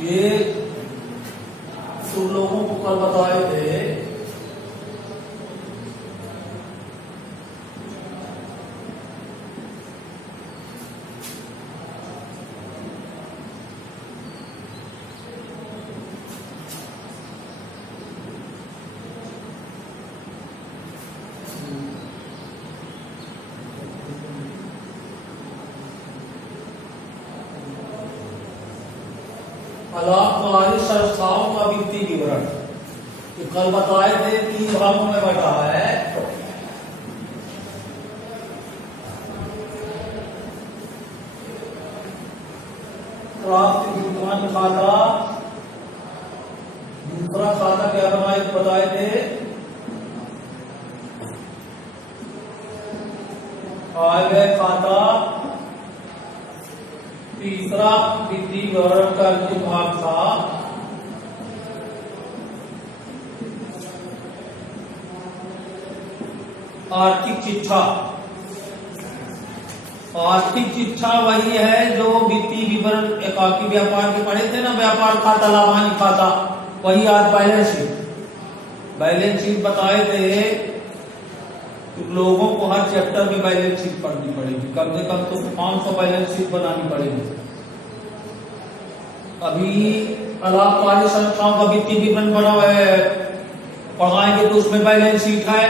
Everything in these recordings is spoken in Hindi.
ये तुम लोगों को कल बताए थे अलापकारी संस्थाओं का वित्तीय विवरण। तो कल बताए थे 3 भागों में बटा है। प्राप्त भुगतान खाता, दूसरा खाता क्या बताए थे, आय व्यय खाता, तीसरा वित्तीय विवरण का अंतिम भाग था आर्थिक चिट्ठा। आर्थिक चिट्ठा वही है जो वित्तीय विवरण एकाकी व्यापार के पढ़े थे ना, व्यापार खाता, लाभांश खाता, वही आज बैलेंस शीट। बैलेंस शीट बताए थे तो लोगों को हर चैप्टर में बैलेंस शीट पढ़नी पड़ेगी, कम से कम तो 500 बैलेंस शीट बनानी पड़ेगी। अभी अलापकारी संस्थाओं का वित्तीय विवरण बना है, पढ़ाएंगे तो उसमें बैलेंस शीट है।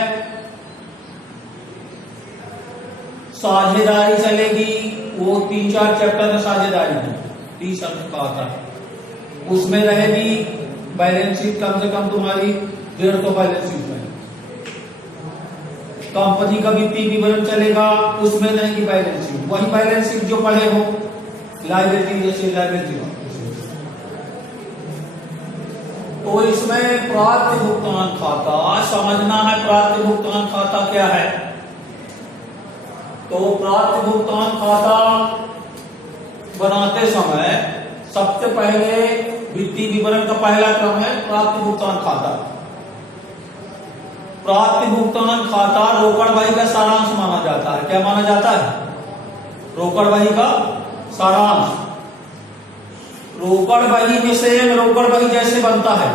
साझेदारी चलेगी, वो 3-4 चैप्टर में साझेदारी है, 30 अंक का आता है, उसमें रहेगी बैलेंस शीट। कम से कम तुम्हारी 150 बैलेंस शीट है। कंपनी का वित्तीय विवरण चलेगा, उसमें रहेगी बैलेंस शीट, वही बैलेंस शीट जो पढ़े हो लाइब्रेरी जैसे लाइब्रेरी। तो इसमें प्राप्त भुगतान खाता समझना है। प्राप्त भुगतान खाता क्या है? तो प्राप्त भुगतान खाता बनाते समय सबसे पहले वित्तीय विवरण का पहला क्रम है प्राप्त भुगतान खाता। प्राप्त भुगतान खाता रोकड़ बही का सारांश माना जाता है। क्या माना जाता है? रोकड़ बही का सारांश। रोकड़ बही में से रोकड़ बही जैसे बनता है,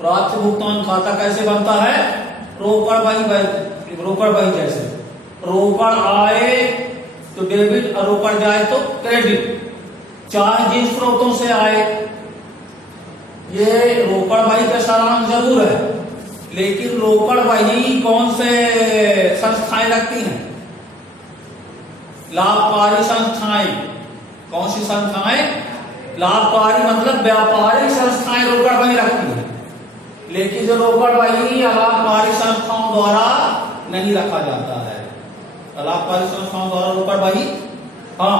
प्राप्त भुगतान खाता कैसे बनता है? रोकड़ बही जैसे। रोकड़ आए तो डेबिट और रोकड़ जाए तो क्रेडिट, चाहे जिन स्रोतों से आए। ये रोकड़ बही का सारांश जरूर है, लेकिन रोकड़ बही कौन से संस्थाएं रखती हैं? लाभकारी संस्थाएं। कौन सी संस्थाएं? लाभकारी मतलब व्यापारिक संस्थाएं रोकड़ बही रखती हैं, लेकिन जो रोकड़ बही लाभकारी संस्थाओं द्वारा नहीं रखा जाता है। लाभकारी संस्थाओं द्वारा रोकड़ बही, हाँ,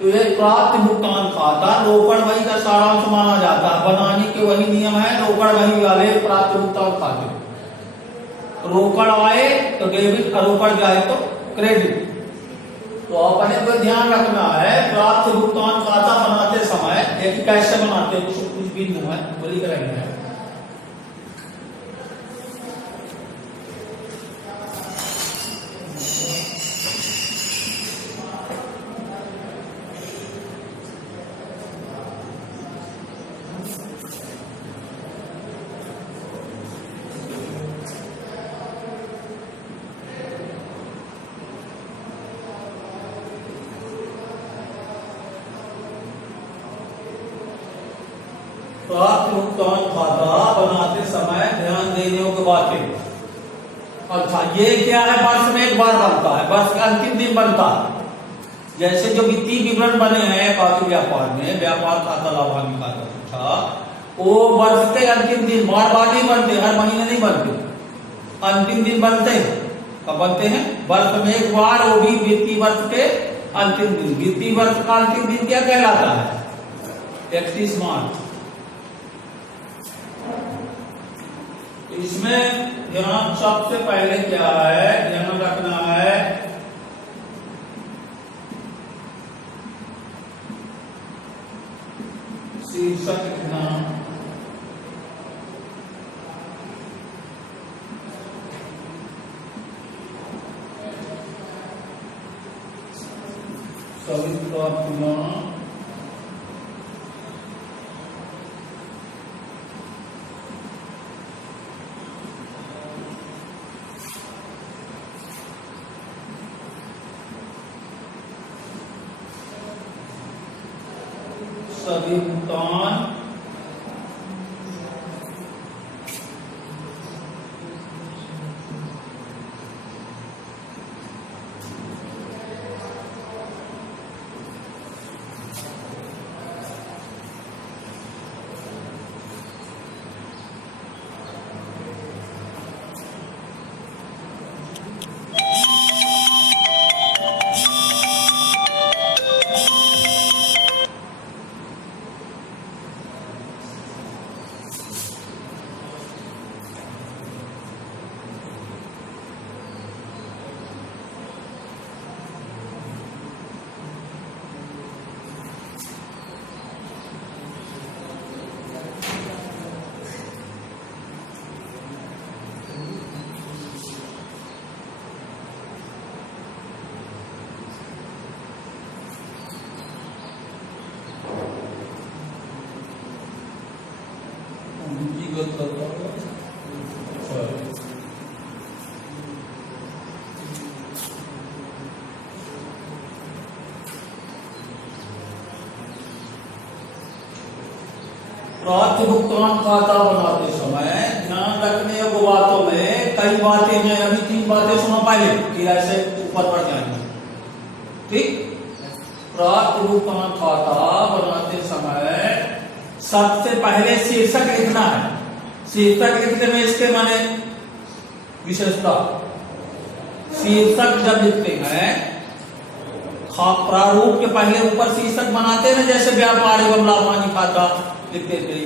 तो ये प्राप्त भुगतान खाता रोकड़ बही का सारांश माना जाता है। बनाने के वही नियम है रोकड़ बही वाले प्राप्त भुगतान खाते। रोकड़ आए तो डेबिट और रोकड़ जाए तो क्रेडिट। तो अपने को ध्यान रखना है प्राप्त भुगतान खाता बनाते समय देखिए कैसे बनाते हैं। कुछ बिंदु है वो लिख रहे हैं। प्राप्त भुगतान खाता बनाते समय ध्यान देने योग्य बातें। अच्छा, ये क्या है? वर्ष में एक बार बनता है, वर्ष का अंतिम दिन बनता है। जैसे जो वित्तीय विवरण बने हैं एकाकी व्यापार में, व्यापार खाता, लाभांश खाता, अच्छा, वो वर्ष के अंतिम दिन बार बार नहीं बनते, हर महीने नहीं बनते, अंतिम दिन बनते हैं। कब बनते हैं? वर्ष में एक बार, वो भी वित्तीय वर्ष के अंतिम दिन। वित्तीय वर्ष का अंतिम दिन क्या कहलाता है? 31 मार्च। इसमें ध्यान सबसे पहले क्या है ध्यान रखना है, शीर्षक लिखना। सभी प्राप्तियां सभी भुगतान प्राप्ति भुगतान खाता बनाते समय ध्यान रखने योग्य बातों में कई बातें हैं। अभी 3 बातें सुनो पहले, फिर ऐसे ऊपर बढ़ जाएंगे। ठीक, प्राप्ति भुगतान खाता बनाते समय सबसे पहले शीर्षक लिखना है। शीर्षक लिखने में इसके माने विशेषता, शीर्षक जब लिखते हैं प्रारूप के पहले ऊपर शीर्षक बनाते हैं, जैसे व्यापार एवं लाभांश खाता लिखते थे,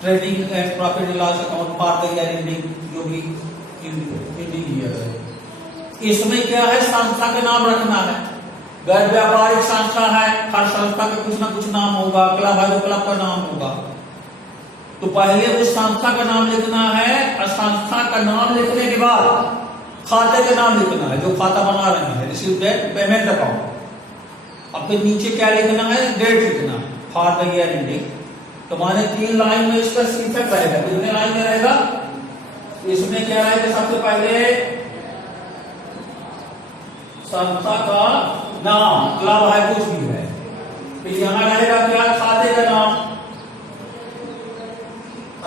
trading and profit and loss account for the year ending, जो भी एंडिंग ईयर है। इसमें क्या है, संस्था का नाम रखना है। गैर व्यापारिक संस्था है, हर संस्था का कुछ ना कुछ नाम होगा। क्लब है तो क्लब का नाम होगा, तो पहले उस संस्था का नाम लिखना है। और संस्था का नाम लिखने के बाद खाते का नाम लिखना है, जो खाता बना रहे हैं, रिसीव डेट, पेमेंट अकाउंट। अब फिर नीचे क्या लिखना है, डेट लिखना है, फॉर द ईयर एंडिंग। तो माने 3 लाइन में इसका शीर्षक रहेगा। कितने लाइन में रहेगा, इसमें क्या रहेगा, सबसे पहले संस्था का नाम, क्लब है कुछ भी है, फिर यहाँ रहेगा क्या, खाते का नाम।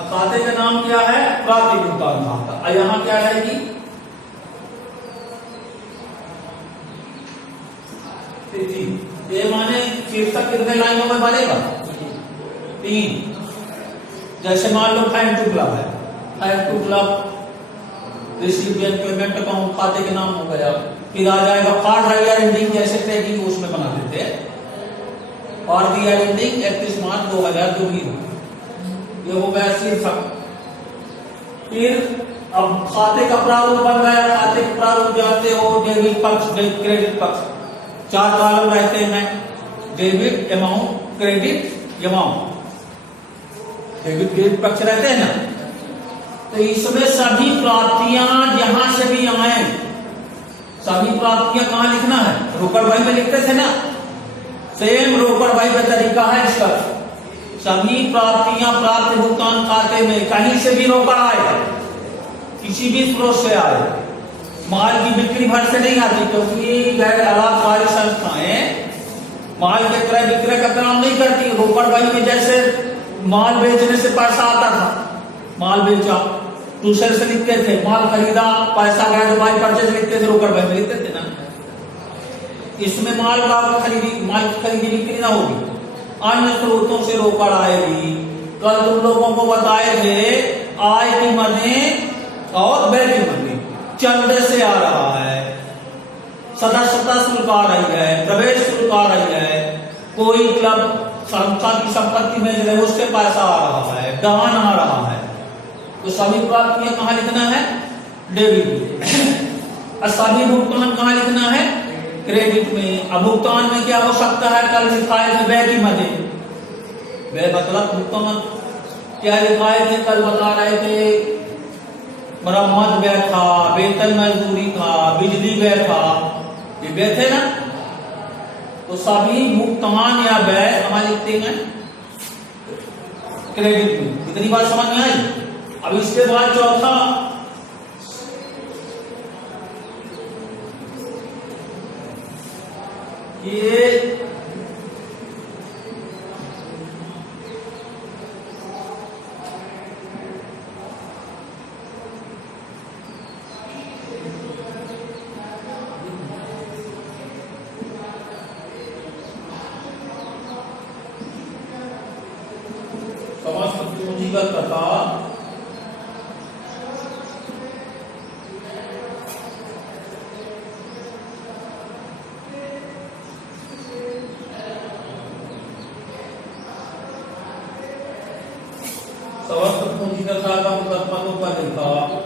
खाते का नाम क्या है, प्राप्ति भुगतान खाता। और यहाँ क्या रहेगी, तिथि। ये माने शीर्षक कितने लाइनों में बनेगा, 3। जैसे मान लो फाइन टू क्लब है, fine to club recipient payment account, खाते के नाम हो गया। फिर आ जाएगा फॉर द ईयर एंडिंग, जैसे ट्रेडिंग उसमें बना देते हैं, for the year ending 31 March 2000 जो भी हो, ये हो गया शीर्षक। फिर अब खाते का प्रारूप बन गया। खाते का प्रारूप जानते हो, डेबिट पक्ष, क्रेडिट पक्ष, 4 कॉलम रहते हैं, debit amount, credit amount, debit credit पक्ष रहते हैं ना। तो इसमें सभी प्राप्तियां जहां से भी आए, सभी प्राप्तियां कहां लिखना है, रोकड़ भाई में लिखते थे ना, सेम रोकड़ भाई का तरीका है इसका। सभी प्राप्तियां प्राप्त भुगतान खाते में कहीं से भी रोकड़ आए, किसी भी स्रोत से आए, माल की बिक्री भर से नहीं आती, क्योंकि गैर लाभकारी संस्थाएं माल के क्रय विक्रय का काम नहीं करती। रोकड़ भाई में जैसे माल बेचने से पैसा आता था, माल बेचा, दूसरे से लिखते थे, माल खरीदा, पैसा गया, तो भाई परचेज लिखते थे, रोकड़ भाई में लिखते थे ना। इसमें माल का खरीदी बिक्री ना होगी, अन्य स्रोतों से रोकड़ आएगी। कल तुम लोगों को बताए थे, आय की मदे और व्यय की मदे चंदे से आ रहा है, सदस्यता शुल्क आ रही है, प्रवेश शुल्क आ रही है, कोई क्लब संस्था की संपत्ति में जो है उससे पैसा आ रहा है, दान आ रहा है। तो सभी प्राप्तियां कहाँ लिखना है, डेबिट में। और सभी भुगतान कहाँ लिखना है, क्रेडिट में। अब भुगतान में क्या हो सकता है, कल लिखाए थे व्यय की मदे, व्यय मतलब भुगतान क्या लिखाए थे, कल बता रहे थे, मरम्मत व्यय था, वेतन मजदूरी था, बिजली व्यय था, ये व्यय थे ना। तो सभी भुगतान या व्यय कहाँ लिखते हैं, क्रेडिट में। इतनी बात समझ में आई। अब इसके बाद चौथा, ये पूंजीगत तथा समस्त पूंजीगत का मतलब पर लिखा